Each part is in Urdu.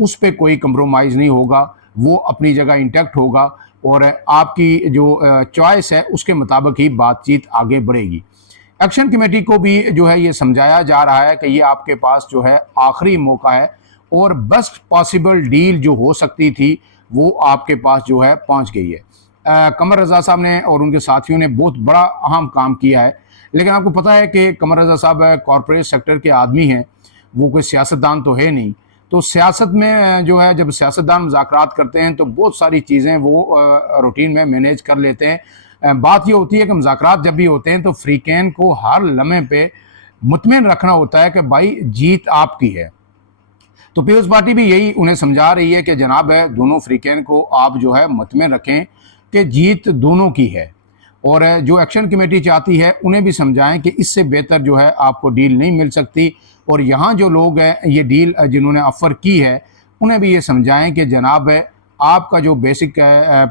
اس پہ کوئی کمپرومائز نہیں ہوگا، وہ اپنی جگہ انٹیکٹ ہوگا اور آپ کی جو چوائس ہے اس کے مطابق ہی بات چیت آگے بڑھے گی۔ ایکشن کمیٹی کو بھی جو ہے یہ سمجھایا جا رہا ہے کہ یہ آپ کے پاس جو ہے آخری موقع ہے اور بیسٹ پاسبل ڈیل جو ہو سکتی تھی وہ آپ کے پاس جو ہے پہنچ گئی ہے۔ قمر رضا صاحب نے اور ان کے ساتھیوں نے بہت بڑا اہم کام کیا ہے، لیکن آپ کو پتہ ہے کہ قمر رضا صاحب کارپوریٹ سیکٹر کے آدمی ہیں، وہ کوئی سیاستدان تو ہے نہیں۔ تو سیاست میں جو ہے جب سیاستدان مذاکرات کرتے ہیں تو بہت ساری چیزیں وہ روٹین میں مینیج کر لیتے ہیں۔ بات یہ ہوتی ہے کہ مذاکرات جب بھی ہوتے ہیں تو فریقین کو ہر لمحے پہ مطمئن رکھنا ہوتا ہے کہ بھائی جیت آپ کی ہے۔ تو پیپلز پارٹی بھی یہی انہیں سمجھا رہی ہے کہ جناب ہے دونوں فریقین کو آپ جو ہے مطمئن رکھیں کہ جیت دونوں کی ہے، اور جو ایکشن کمیٹی چاہتی ہے انہیں بھی سمجھائیں کہ اس سے بہتر جو ہے آپ کو ڈیل نہیں مل سکتی، اور یہاں جو لوگ ہیں یہ ڈیل جنہوں نے آفر کی ہے انہیں بھی یہ سمجھائیں کہ جناب ہے آپ کا جو بیسک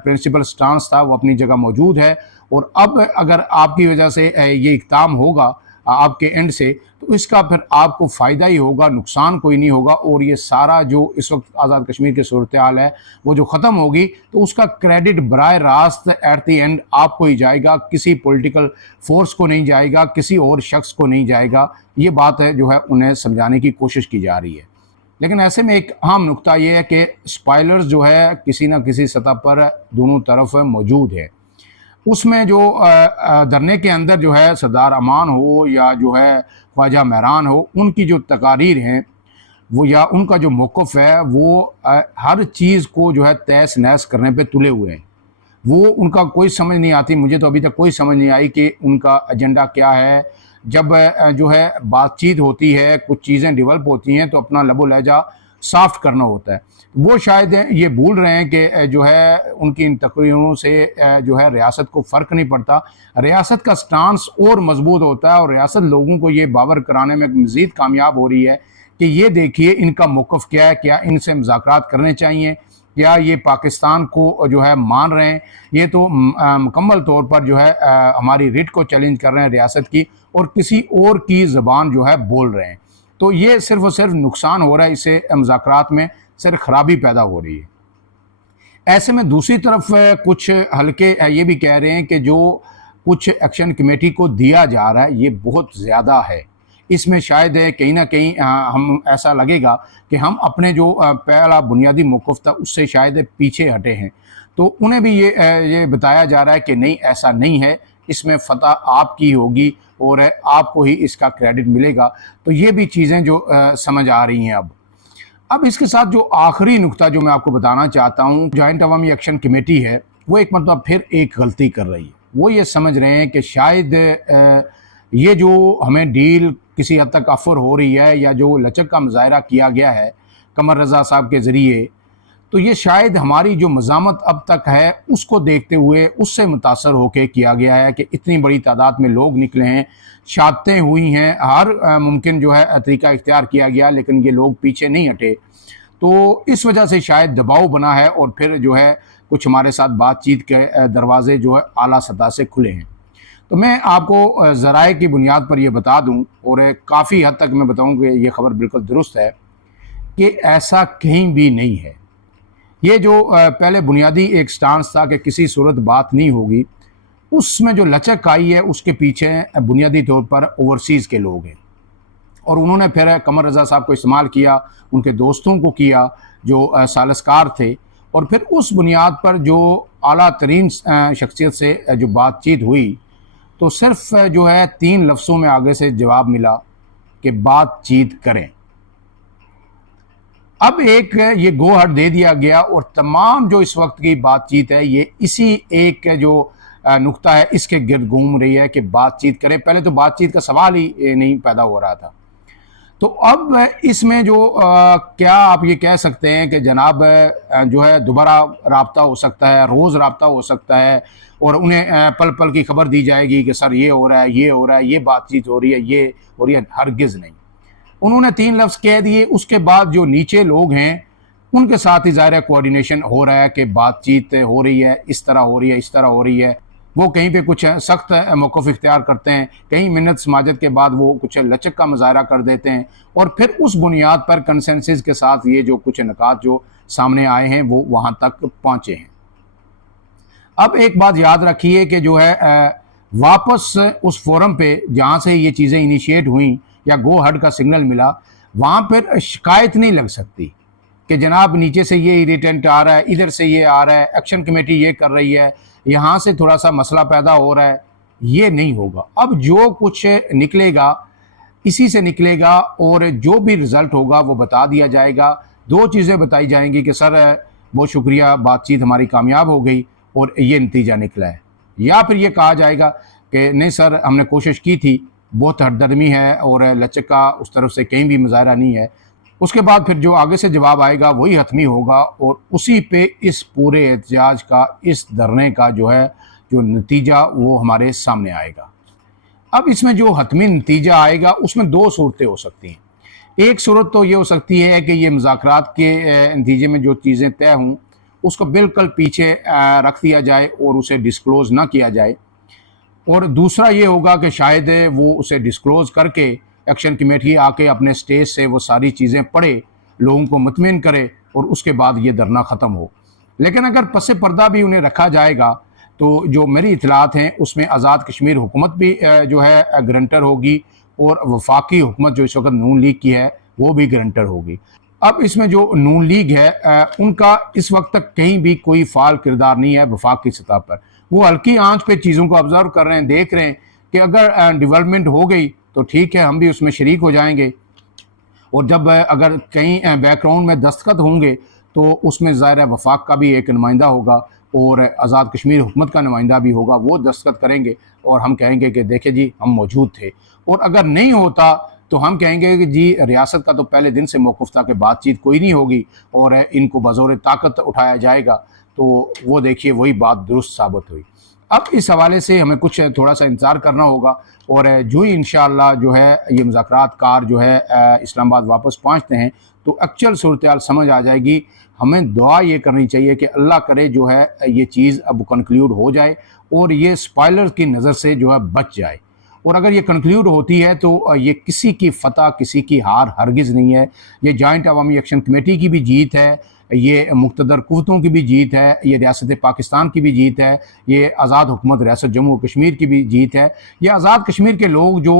پرنسپل سٹانس تھا وہ اپنی جگہ موجود ہے، اور اب اگر آپ کی وجہ سے یہ اقدام ہوگا آپ کے اینڈ سے تو اس کا پھر آپ کو فائدہ ہی ہوگا، نقصان کوئی نہیں ہوگا، اور یہ سارا جو اس وقت آزاد کشمیر کی صورتحال ہے وہ جو ختم ہوگی تو اس کا کریڈٹ براہ راست ایٹ دی اینڈ آپ کو ہی جائے گا، کسی پولیٹیکل فورس کو نہیں جائے گا، کسی اور شخص کو نہیں جائے گا۔ یہ بات ہے جو ہے انہیں سمجھانے کی کوشش کی جا رہی ہے۔ لیکن ایسے میں ایک اہم نقطہ یہ ہے کہ اسپائلرز جو ہے کسی نہ کسی سطح پر دونوں طرف موجود ہے۔ اس میں جو دھرنے کے اندر جو ہے سردار امان ہو یا جو ہے خواجہ مہران ہو، ان کی جو تقاریر ہیں وہ یا ان کا جو موقف ہے وہ ہر چیز کو جو ہے تہس نہس کرنے پہ تلے ہوئے ہیں۔ وہ ان کا کوئی سمجھ نہیں آتی، مجھے تو ابھی تک کوئی سمجھ نہیں آئی کہ ان کا ایجنڈا کیا ہے۔ جب جو ہے بات چیت ہوتی ہے، کچھ چیزیں ڈیولپ ہوتی ہیں تو اپنا لب و لہجہ سافٹ کرنا ہوتا ہے۔ وہ شاید یہ بھول رہے ہیں کہ جو ہے ان کی ان تقریروں سے جو ہے ریاست کو فرق نہیں پڑتا، ریاست کا سٹانس اور مضبوط ہوتا ہے، اور ریاست لوگوں کو یہ باور کرانے میں مزید کامیاب ہو رہی ہے کہ یہ دیکھیے ان کا موقف کیا ہے، کیا ان سے مذاکرات کرنے چاہیے، کیا یہ پاکستان کو جو ہے مان رہے ہیں، یہ تو مکمل طور پر جو ہے ہماری ریٹ کو چیلنج کر رہے ہیں ریاست کی، اور کسی اور کی زبان جو ہے بول رہے ہیں۔ تو یہ صرف اور صرف نقصان ہو رہا ہے، اس سے مذاکرات میں صرف خرابی پیدا ہو رہی ہے۔ ایسے میں دوسری طرف کچھ حلقے یہ بھی کہہ رہے ہیں کہ جو کچھ ایکشن کمیٹی کو دیا جا رہا ہے یہ بہت زیادہ ہے، اس میں شاید کہیں نہ کہیں ہم ایسا لگے گا کہ ہم اپنے جو پہلا بنیادی موقف تھا اس سے شاید پیچھے ہٹے ہیں۔ تو انہیں بھی یہ بتایا جا رہا ہے کہ نہیں، ایسا نہیں ہے، اس میں فتح آپ کی ہوگی اور آپ کو ہی اس کا کریڈٹ ملے گا۔ تو یہ بھی چیزیں جو سمجھ آ رہی ہیں۔ اب اس کے ساتھ جو آخری نقطہ جو میں آپ کو بتانا چاہتا ہوں، جوائنٹ عوامی ایکشن کمیٹی ہے وہ ایک مرتبہ پھر ایک غلطی کر رہی ہے۔ وہ یہ سمجھ رہے ہیں کہ شاید یہ جو ہمیں ڈیل کسی حد تک آفر ہو رہی ہے یا جو لچک کا مظاہرہ کیا گیا ہے قمر رضا صاحب کے ذریعے، تو یہ شاید ہماری جو مزاحمت اب تک ہے اس کو دیکھتے ہوئے اس سے متاثر ہو کے کیا گیا ہے کہ اتنی بڑی تعداد میں لوگ نکلے ہیں، شہادتیں ہوئی ہیں، ہر ممکن جو ہے طریقہ اختیار کیا گیا، لیکن یہ لوگ پیچھے نہیں ہٹے۔ تو اس وجہ سے شاید دباؤ بنا ہے، اور پھر جو ہے کچھ ہمارے ساتھ بات چیت کے دروازے جو ہے اعلیٰ سطح سے کھلے ہیں۔ تو میں آپ کو ذرائع کی بنیاد پر یہ بتا دوں، اور کافی حد تک میں بتاؤں کہ یہ خبر بالکل درست ہے، کہ ایسا کہیں بھی نہیں ہے۔ یہ جو پہلے بنیادی ایک سٹانس تھا کہ کسی صورت بات نہیں ہوگی، اس میں جو لچک آئی ہے اس کے پیچھے بنیادی طور پر اوورسیز کے لوگ ہیں، اور انہوں نے پھر قمر رضا صاحب کو استعمال کیا، ان کے دوستوں کو کیا جو سالسکار تھے، اور پھر اس بنیاد پر جو اعلیٰ ترین شخصیت سے جو بات چیت ہوئی تو صرف جو ہے 3 لفظوں میں آگے سے جواب ملا کہ بات چیت کریں۔ اب ایک یہ گو ہٹ دے دیا گیا، اور تمام جو اس وقت کی بات چیت ہے یہ اسی ایک جو نقطہ ہے اس کے گرد گھوم رہی ہے کہ بات چیت کریں۔ پہلے تو بات چیت کا سوال ہی نہیں پیدا ہو رہا تھا۔ تو اب اس میں جو کیا آپ یہ کہہ سکتے ہیں کہ جناب جو ہے دوبارہ رابطہ ہو سکتا ہے، روز رابطہ ہو سکتا ہے، اور انہیں پل پل کی خبر دی جائے گی کہ سر یہ ہو رہا ہے، یہ ہو رہا ہے، یہ بات چیت ہو رہی ہے، یہ ہو رہی ہے؟ ہرگز نہیں۔ انہوں نے 3 لفظ کہہ دیے، اس کے بعد جو نیچے لوگ ہیں ان کے ساتھ ہی ظاہر ہے کوآرڈینیشن ہو رہا ہے کہ بات چیت ہو رہی ہے، اس طرح ہو رہی ہے، اس طرح ہو رہی ہے۔ وہ کہیں پہ کچھ سخت موقف اختیار کرتے ہیں، کہیں منت سماجت کے بعد وہ کچھ لچک کا مظاہرہ کر دیتے ہیں، اور پھر اس بنیاد پر کنسنسس کے ساتھ یہ جو کچھ نکات جو سامنے آئے ہیں وہ وہاں تک پہنچے ہیں۔ اب ایک بات یاد رکھیے کہ جو ہے واپس اس فورم پہ جہاں سے یہ چیزیں انیشیٹ ہوئیں یا گو ہیڈ کا سگنل ملا، وہاں پھر شکایت نہیں لگ سکتی کہ جناب نیچے سے یہ ایریٹنٹ آ رہا ہے، ادھر سے یہ آ رہا ہے، ایکشن کمیٹی یہ کر رہی ہے، یہاں سے تھوڑا سا مسئلہ پیدا ہو رہا ہے۔ یہ نہیں ہوگا۔ اب جو کچھ نکلے گا اسی سے نکلے گا، اور جو بھی رزلٹ ہوگا وہ بتا دیا جائے گا۔ دو چیزیں بتائی جائیں گی کہ سر بہت شکریہ، بات چیت ہماری کامیاب ہو گئی اور یہ نتیجہ نکلا ہے، یا پھر یہ کہا جائے گا کہ نہیں سر ہم نے کوشش کی تھی، بہت ہٹ درمی ہے اور لچک کا اس طرف سے کہیں بھی مظاہرہ نہیں ہے۔ اس کے بعد پھر جو آگے سے جواب آئے گا وہی حتمی ہوگا، اور اسی پہ اس پورے احتجاج کا، اس دھرنے کا جو ہے جو نتیجہ وہ ہمارے سامنے آئے گا۔ اب اس میں جو حتمی نتیجہ آئے گا اس میں دو صورتیں ہو سکتی ہیں۔ ایک صورت تو یہ ہو سکتی ہے کہ یہ مذاکرات کے نتیجے میں جو چیزیں طے ہوں اس کو بالکل پیچھے رکھ دیا جائے اور اسے ڈسکلوز نہ کیا جائے، اور دوسرا یہ ہوگا کہ شاید وہ اسے ڈسکلوز کر کے ایکشن کمیٹی آ کے اپنے سٹیج سے وہ ساری چیزیں پڑھے، لوگوں کو مطمئن کرے، اور اس کے بعد یہ دھرنا ختم ہو۔ لیکن اگر پس پردہ بھی انہیں رکھا جائے گا تو جو میری اطلاعات ہیں اس میں آزاد کشمیر حکومت بھی جو ہے گرنٹر ہوگی، اور وفاقی حکومت جو اس وقت نون لیگ کی ہے وہ بھی گرنٹر ہوگی۔ اب اس میں جو نون لیگ ہے ان کا اس وقت تک کہیں بھی کوئی فعال کردار نہیں ہے وفاق کی سطح پر۔ وہ ہلکی آنچ پہ چیزوں کو آبزرو کر رہے ہیں، دیکھ رہے ہیں کہ اگر ڈیولپمنٹ ہو گئی تو ٹھیک ہے، ہم بھی اس میں شریک ہو جائیں گے، اور جب اگر کہیں بیک گراؤنڈ میں دستخط ہوں گے تو اس میں ظاہر وفاق کا بھی ایک نمائندہ ہوگا اور آزاد کشمیر حکومت کا نمائندہ بھی ہوگا، وہ دستخط کریں گے اور ہم کہیں گے کہ دیکھیں جی ہم موجود تھے۔ اور اگر نہیں ہوتا تو ہم کہیں گے کہ جی ریاست کا تو پہلے دن سے موقف تھا کہ بات چیت کوئی نہیں ہوگی اور ان کو بزور طاقت اٹھایا جائے گا، تو وہ دیکھیے وہی بات درست ثابت ہوئی۔ اب اس حوالے سے ہمیں کچھ تھوڑا سا انتظار کرنا ہوگا، اور جو ہی انشاءاللہ جو ہے یہ مذاکرات کار جو ہے اسلام آباد واپس پہنچتے ہیں تو ایکچوئل صورتحال سمجھ آ جائے گی۔ ہمیں دعا یہ کرنی چاہیے کہ اللہ کرے جو ہے یہ چیز اب کنکلیوڈ ہو جائے اور یہ سپائلر کی نظر سے جو ہے بچ جائے، اور اگر یہ کنکلیوڈ ہوتی ہے تو یہ کسی کی فتح، کسی کی ہار ہرگز نہیں ہے۔ یہ جوائنٹ عوامی ایکشن کمیٹی کی بھی جیت ہے، یہ مقتدر قوتوں کی بھی جیت ہے، یہ ریاست پاکستان کی بھی جیت ہے، یہ آزاد حکومت ریاست جموں و کشمیر کی بھی جیت ہے، یہ آزاد کشمیر کے لوگ جو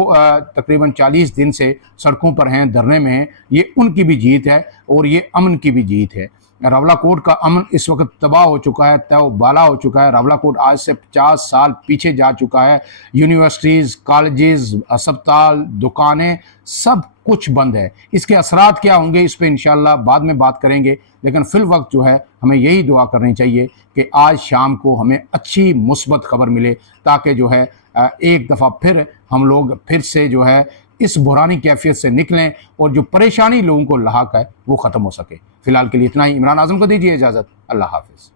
تقریباً 40 دن سے سڑکوں پر ہیں، دھرنے میں ہیں، یہ ان کی بھی جیت ہے، اور یہ امن کی بھی جیت ہے۔ راولہ کوٹ کا امن اس وقت تباہ ہو چکا ہے، تہ و بالا ہو چکا ہے۔ راولہ کوٹ آج سے 50 سال پیچھے جا چکا ہے۔ یونیورسٹیز، کالجز، ہسپتال، دکانیں، سب کچھ بند ہے۔ اس کے اثرات کیا ہوں گے اس پہ انشاءاللہ بعد میں بات کریں گے، لیکن فی الوقت جو ہے ہمیں یہی دعا کرنی چاہیے کہ آج شام کو ہمیں اچھی مثبت خبر ملے، تاکہ جو ہے ایک دفعہ پھر ہم لوگ پھر سے جو ہے اس بحرانی کیفیت سے نکلیں اور جو پریشانی لوگوں کو لاحق ہے وہ ختم ہو سکے۔ فی الحال کے لیے اتنا ہی۔ عمران اعظم کو دیجیے اجازت۔ اللہ حافظ۔